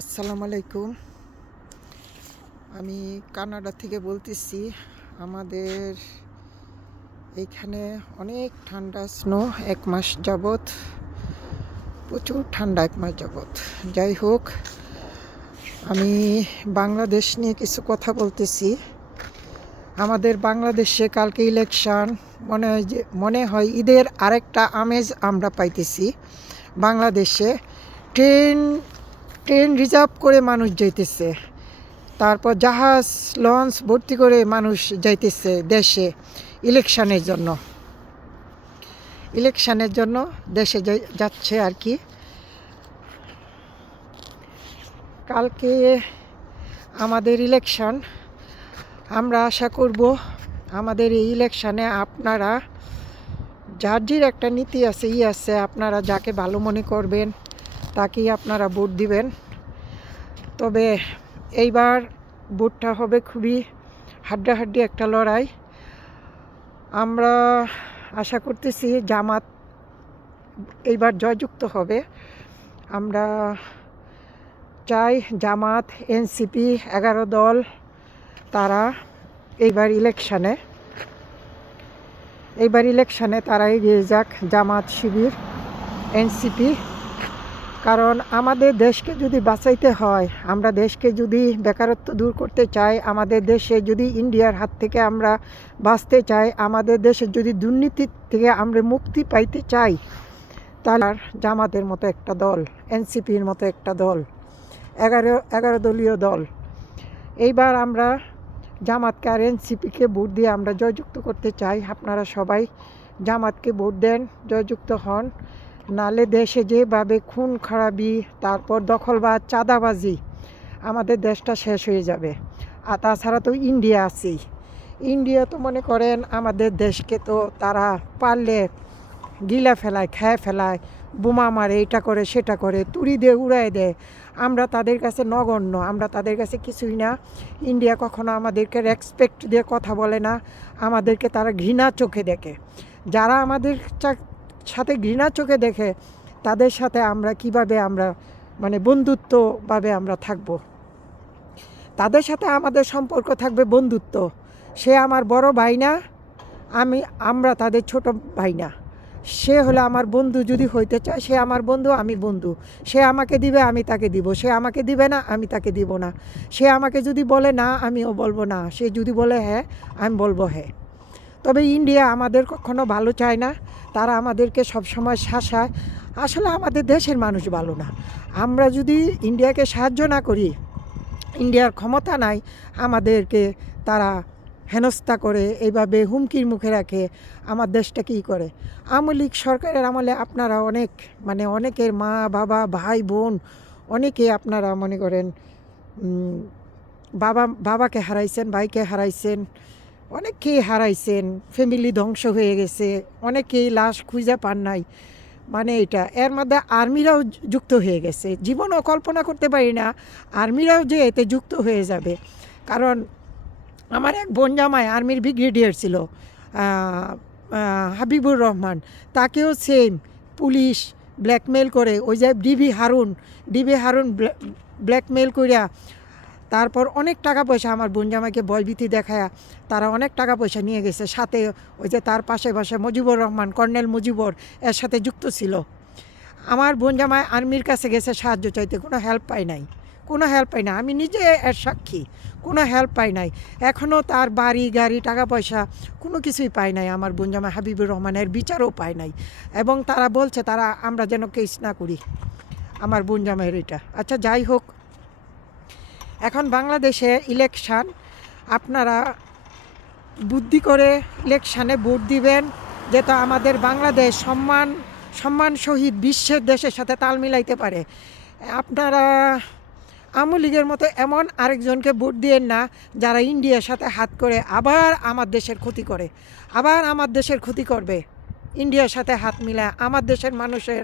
আসসালামু আলাইকুম। আমি কানাডা থেকে বলতেছি। আমাদের এইখানে অনেক ঠান্ডা, স্নো 1 মাস যাবৎ, প্রচুর ঠান্ডা 1 মাস যাবৎ। যাই হোক, আমি বাংলাদেশ নিয়ে কিছু কথা বলতেছি। আমাদের বাংলাদেশে কালকে ইলেকশন, মনে হয় ঈদের আরেকটা আমেজ আমরা পাইতেছি। বাংলাদেশে ট্রেন ট্রেন রিজার্ভ করে মানুষ যাইতেছে, তারপর জাহাজ লঞ্চ ভর্তি করে মানুষ যাইতেছে দেশে ইলেকশনের জন্য দেশে যাচ্ছে আর কি। কালকে আমাদের ইলেকশন। আমরা আশা করব আমাদের এই ইলেকশনে আপনারা, যার একটা নীতি আছে আপনারা যাকে ভালো মনে করবেন তাকেই আপনারা ভোট দিবেন। তবে এইবার ভোটটা হবে খুবই হাড্ডাহাড্ডি একটা লড়াই। আমরা আশা করতেছি জামাত এইবার জয়যুক্ত হবে। আমরা চাই জামাত, এনসিপি, 11 দল তারা এইবার ইলেকশনে তারা এগিয়ে যাক, জামাত, শিবির, এনসিপি। কারণ আমাদের দেশকে যদি বাঁচাইতে হয়, আমরা দেশকে যদি বেকারত্ব দূর করতে চাই, আমাদের দেশে যদি ইন্ডিয়ার হাত থেকে আমরা বাঁচতে চাই, আমাদের দেশে যদি দুর্নীতির থেকে আমরা মুক্তি পাইতে চাই, তাহলে জামাতের মতো একটা দল, এনসিপির মতো একটা দল, 11 দলীয় দল, এইবার আমরা জামাতকে আর এনসিপিকে ভোট দিয়ে আমরা জয়যুক্ত করতে চাই। আপনারা সবাই জামাতকে ভোট দেন, জয়যুক্ত হন। নালে দেশে যেভাবে খুন খারাপি, তারপর দখলবাজ, চাঁদাবাজি, আমাদের দেশটা শেষ হয়ে যাবে। আর তাছাড়া তো ইন্ডিয়া আছেই। ইন্ডিয়া তো মনে করেন আমাদের দেশকে তো তারা পারলে গিলা ফেলায়, খেয়ে ফেলায়, বোমা মারে, এটা করে সেটা করে, তুড়ি দিয়ে উড়াই দেয়। আমরা তাদের কাছে নগণ্য, আমরা তাদের কাছে কিছুই না। ইন্ডিয়া কখনো আমাদেরকে রেসপেক্ট দিয়ে কথা বলে না, আমাদেরকে তারা ঘৃণা চোখে দেখে। যারা আমাদের সাথে ঘৃণা চোখে দেখে, তাদের সাথে আমরা কিভাবে আমরা বন্ধুত্বভাবে আমরা থাকব? তাদের সাথে আমাদের সম্পর্ক থাকবে বন্ধুত্ব। সে আমার বড় ভাই না, আমরা তাদের ছোট ভাই না। সে হলো আমার বন্ধু, যদি হইতে চায় সে আমার বন্ধু, আমি বন্ধু। সে আমাকে দিবে, আমি তাকে দিব। সে আমাকে দিবে না, আমি তাকে দিব না। সে আমাকে যদি বলে না, আমিও বলবো না। সে যদি বলে হ্যাঁ, আমি বলবো হ্যাঁ। তবে ইন্ডিয়া আমাদের কখনো ভালো চায় না, তারা আমাদেরকে সবসময় শাসায়। আসলে আমাদের দেশের মানুষ ভালো না। আমরা যদি ইন্ডিয়াকে সাহায্য না করি, ইন্ডিয়ার ক্ষমতা নাই, আমাদেরকে তারা হেনস্থা করে, এইভাবে হুমকির মুখে রাখে। আমার দেশটা কী করে? আওয়ামী লীগ সরকারের আমলে আপনারা অনেকের মা, বাবা, ভাই, বোন, অনেকে আপনারা মনে করেন বাবাকে হারাইছেন, ভাইকে হারাইছেন, অনেককেই হারাইছেন, ফ্যামিলি ধ্বংস হয়ে গেছে, অনেকেই লাশ খুঁজে পান নাই। এটা এর মধ্যে আর্মিরাও যুক্ত হয়ে গেছে। জীবনও কল্পনা করতে পারি না আর্মিরাও যে এতে যুক্ত হয়ে যাবে। কারণ আমার এক বোন জামাই আর্মির ব্রিগেডিয়ার ছিল, হাবিবুর রহমান। তাকেও সেম পুলিশ ব্ল্যাকমেল করে, ওই যে ডিবি হারুন ব্ল্যাকমেল করিয়া, তারপর অনেক টাকা পয়সা আমার বোন জামাইকে ভয়ভীতি দেখায়া তারা অনেক টাকা পয়সা নিয়ে গেছে। সাথে ওই যে তার পাশে মুজিবুর রহমান, কর্নেল মুজিবর এর সাথে যুক্ত ছিল। আমার বোন জামাই আর্মির কাছে গেছে সাহায্য চাইতে, কোনো হেল্প পাই নাই। আমি নিজে এর সাক্ষী, কোনো হেল্প পাই নাই। এখনও তার বাড়ি গাড়ি, টাকা পয়সা কোনো কিছুই পাই নাই। আমার বোন জামাই হাবিবুর রহমানের বিচারও পায় নাই। এবং তারা বলছে আমরা যেন কেস না করি আমার বোন জামাইয়ের এটা। আচ্ছা, যাই হোক, এখন বাংলাদেশে ইলেকশান। আপনারা বুদ্ধি করে ইলেকশানে ভোট দিবেন, যেটা আমাদের বাংলাদেশ সম্মান সহিত বিশ্বের দেশের সাথে তাল মিলাইতে পারে। আপনারা আওয়ামী লীগের মতো এমন আরেকজনকে ভোট দিয়েন না যারা ইন্ডিয়ার সাথে হাত করে আবার আমার দেশের ক্ষতি করবে। ইন্ডিয়ার সাথে হাত মিলায় আমার দেশের মানুষের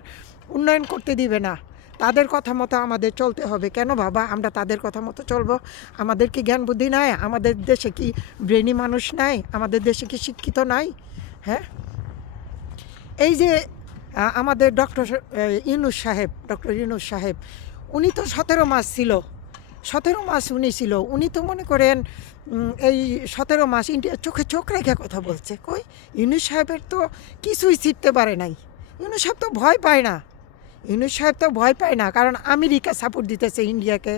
উন্নয়ন করতে দিবে না। তাদের কথা মতো আমাদের চলতে হবে। কেন বাবা আমরা তাদের কথা মতো চলবো? আমাদের কি জ্ঞান বুদ্ধি নাই? আমাদের দেশে কি ব্রেনি মানুষ নাই? আমাদের দেশে কি শিক্ষিত নাই? হ্যাঁ, এই যে আমাদের ডক্টর ইউনূস সাহেব উনি তো 17 মাস ছিল, 17 মাস উনি ছিল। উনি তো মনে করেন এই 17 মাস ইন্ডিয়ার চোখে চোখ রেখে কথা বলছে। কই ইউনূস সাহেবের তো কিছুই শিখতে পারে নাই। ইউনূস সাহেব তো ভয় পায় না। ইউনূস সাহেব তো ভয় পায় না, কারণ আমেরিকা সাপোর্ট দিতেছে ইন্ডিয়াকে,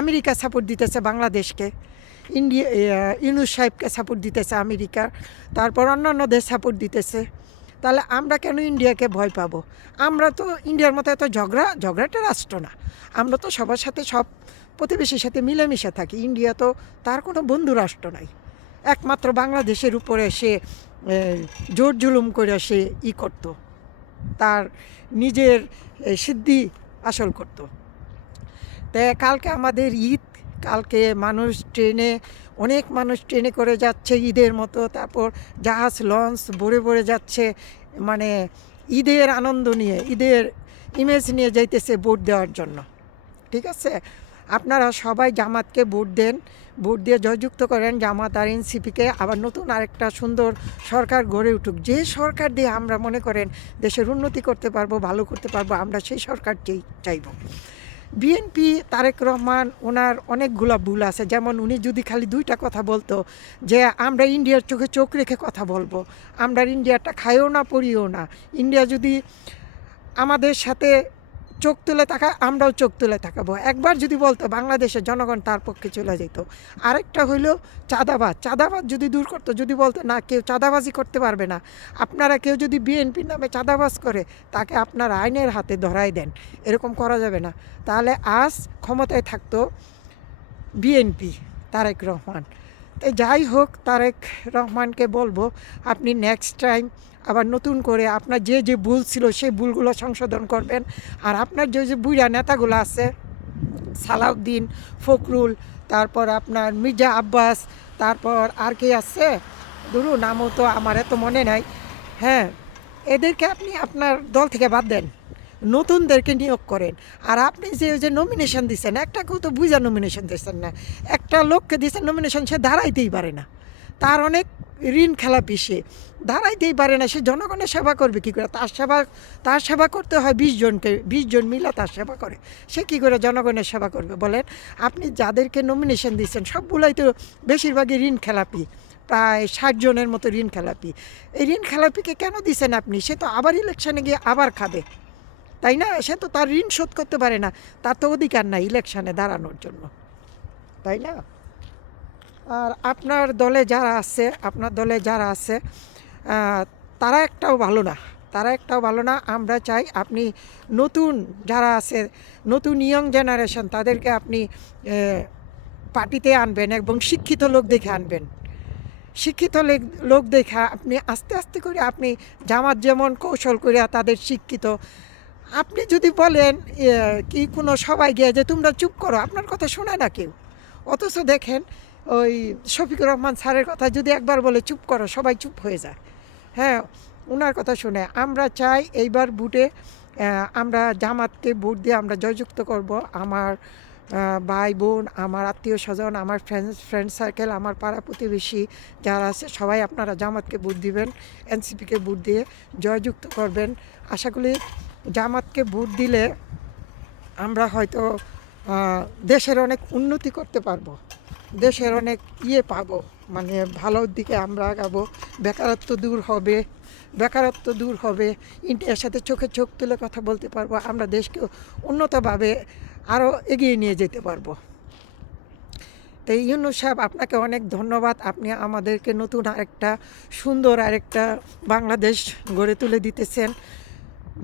আমেরিকা সাপোর্ট দিতেছে বাংলাদেশকে, ইউনূস সাহেবকে সাপোর্ট দিতেছে আমেরিকা, তারপর অন্যান্য দেশ সাপোর্ট দিতেছে। তাহলে আমরা কেন ইন্ডিয়াকে ভয় পাবো? আমরা তো ইন্ডিয়ার মতো এত ঝগড়াটা রাষ্ট্র না। আমরা তো সবার সাথে, সব প্রতিবেশীর সাথে মিলেমিশে থাকি। ইন্ডিয়া তো তার কোনো বন্ধু রাষ্ট্র নাই। একমাত্র বাংলাদেশের উপরে সে জোর জুলুম করে সে করতো, তার নিজের সিদ্ধি আসল করত। তো কালকে আমাদের ঈদ, কালকে অনেক মানুষ ট্রেনে করে যাচ্ছে ঈদের মতো, তারপর জাহাজ লঞ্চ ভরে ভরে যাচ্ছে, মানে ঈদের আনন্দ নিয়ে, ঈদের ইমেজ নিয়ে যাইতেছে ভোট দেওয়ার জন্য। ঠিক আছে, আপনারা সবাই জামাতকে ভোট দেন, ভোট দিয়ে জয়যুক্ত করেন জামাত আর এনসিপিকে। আবার নতুন আরেকটা সুন্দর সরকার গড়ে উঠুক, যে সরকার দিয়ে আমরা মনে করেন দেশের উন্নতি করতে পারবো, ভালো করতে পারবো, আমরা সেই সরকারকেই চাইব। বিএনপি, তারেক রহমান, ওনার অনেকগুলো ভুল আছে। যেমন উনি যদি খালি 2টা কথা বলতো, যে আমরা ইন্ডিয়ার চোখে চোখ রেখে কথা বলবো, আমরা ইন্ডিয়াটা খাইও না পড়িও না, ইন্ডিয়া যদি আমাদের সাথে চোখ তুলে তাকায় আমরাও চোখ তুলে তাকাবো, একবার যদি বলতো, বাংলাদেশের জনগণ তার পক্ষে চলে যেত। আরেকটা হইল চাঁদাবাজ যদি দূর করতো, যদি বলতো না কেউ চাঁদাবাজি করতে পারবে না, আপনারা কেউ যদি বিএনপির নামে চাঁদাবাজ করে তাকে আপনারা আইনের হাতে ধরাই দেন, এরকম করা যাবে না। তাহলে আজ ক্ষমতায় থাকতো বিএনপি, তারেক রহমান। তো যাই হোক, তারেক রহমানকে বলবো আপনি নেক্সট টাইম আবার নতুন করে আপনার যে ভুল ছিল সেই ভুলগুলো সংশোধন করবেন। আর আপনার যে বুড়া নেতাগুলো আছে, সালাউদ্দিন, ফখরুল, তারপর আপনার মির্জা আব্বাস, তারপর আর কি আছে, ধরুন নামও তো আমার এত মনে নাই, হ্যাঁ, এদেরকে আপনি আপনার দল থেকে বাদ দেন, নতুনদেরকে নিয়োগ করেন। আর আপনি যে নমিনেশন দিচ্ছেন, একটাকেও তো বুঝা নমিনেশন দিচ্ছেন না। একটা লোককে দিচ্ছেন নমিনেশন, সে দাঁড়াইতেই পারে না, তার অনেক ঋণ খেলাপি, সে দাঁড়াইতেই পারে না, সে জনগণের সেবা করবে কী করে? তার সেবা করতে হয় 20 জন মিলে তার সেবা করে, সে কী করে জনগণের সেবা করবে বলেন? আপনি যাদেরকে নমিনেশন দিচ্ছেন সবগুলাই তো বেশিরভাগই ঋণ খেলাপি, প্রায় 60 জনের মতো ঋণ খেলাপি। এই ঋণ খেলাপিকে কেন দিচ্ছেন আপনি? সে তো আবার ইলেকশনে গিয়ে আবার খাবে, তাই না? সে তো তার ঋণ শোধ করতে পারে না, তার তো অধিকার নাই ইলেকশনে দাঁড়ানোর জন্য, তাই না? আর আপনার দলে যারা আছে তারা একটাও ভালো না। আমরা চাই আপনি নতুন যারা আছে, নতুন ইয়ং জেনারেশন, তাদেরকে আপনি পার্টিতে আনবেন এবং শিক্ষিত লোক দেখে আনবেন। শিক্ষিত লোক দেখা আপনি আস্তে আস্তে করে, আপনি জামাত যেমন কৌশল করে তাদের শিক্ষিত, আপনি যদি বলেন কি কোনো সবাই গিয়ে যে তোমরা চুপ করো, আপনার কথা শোনে না কেউ। অথচ দেখেন ওই শফিকুর রহমান স্যারের কথা যদি একবার বলে চুপ করো, সবাই চুপ হয়ে যায়, হ্যাঁ, ওনার কথা শুনে। আমরা চাই এইবার ভোটে আমরা জামাতকে ভোট দিয়ে আমরা জয়যুক্ত করব। আমার ভাই বোন, আমার আত্মীয় স্বজন, আমার ফ্রেন্ড সার্কেল, আমার পাড়া প্রতিবেশী যারা আছে সবাই আপনারা জামাতকে ভোট দিবেন, এনসিপিকে ভোট দিয়ে জয়যুক্ত করবেন। আশা করি জামাতকে ভোট দিলে আমরা হয়তো দেশের অনেক উন্নতি করতে পারবো, দেশের অনেক পাবো, মানে ভালোর দিকে আমরা আগাবো, বেকারত্ব দূর হবে, ইন্ডিয়ার সাথে চোখে চোখ তুলে কথা বলতে পারবো, আমরা দেশকে উন্নতভাবে আরও এগিয়ে নিয়ে যেতে পারবো। তো ইউনূস সাহেব, আপনাকে অনেক ধন্যবাদ। আপনি আমাদেরকে নতুন সুন্দর আরেকটা বাংলাদেশ গড়ে তুলে দিতেছেন।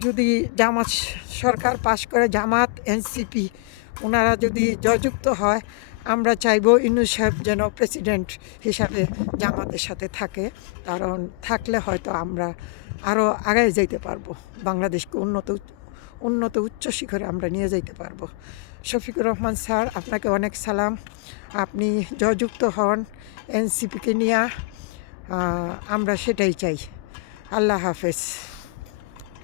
যদি জামাত সরকার পাশ করে, জামাত এনসিপি ওনারা যদি জয়যুক্ত হয়, আমরা চাইব ইউনূস সাহেব যেন প্রেসিডেন্ট হিসাবে জামাতের সাথে থাকে, কারণ থাকলে হয়তো আমরা আরও আগায় যেতে পারবো, বাংলাদেশকে উন্নত উচ্চ শিখরে আমরা নিয়ে যেতে পারবো। শফিকুর রহমান স্যার, আপনাকে অনেক সালাম। আপনি জয়যুক্ত হন এনসিপিকে নিয়ে, আমরা সেটাই চাই। আল্লাহ হাফেজ।